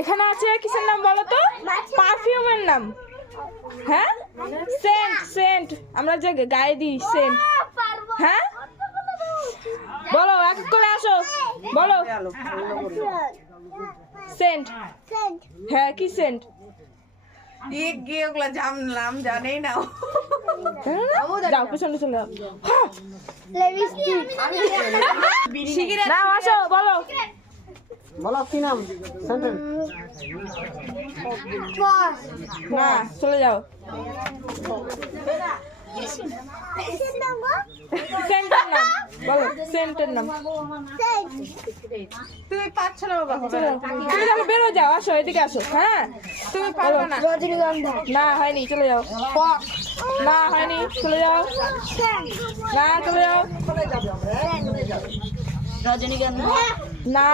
এখানে আছে কিসের নাম বলো তো? পারফিউমের নাম। হ্যাঁ, সেন্ট। সেন্ট আমরা যে গায়ে দিই, সেন্ট। হ্যাঁ, বলো, এক এক করে আসো, বলো। সেন্ট। হ্যাঁ, কি সেন্ট? জানলাম, জানেই না। যাও পিছনে চলে যাও। শিগগির না আসো, বলো। বলো কি নাম সেন্টার? না, চলে যাও। সেন্টের নাম বলো, সেন্টের নাম। তুমি পাচ্ছ না বাবা। চলো, তুমি তাহলে বেরো যাও, আসো এদিকে আসো। হ্যাঁ, তুমি পারবে না। না হয়নি, চলে যাও। না হয়নি, চলে যাও। না, চলে যাও। রজনীগন্ধা না।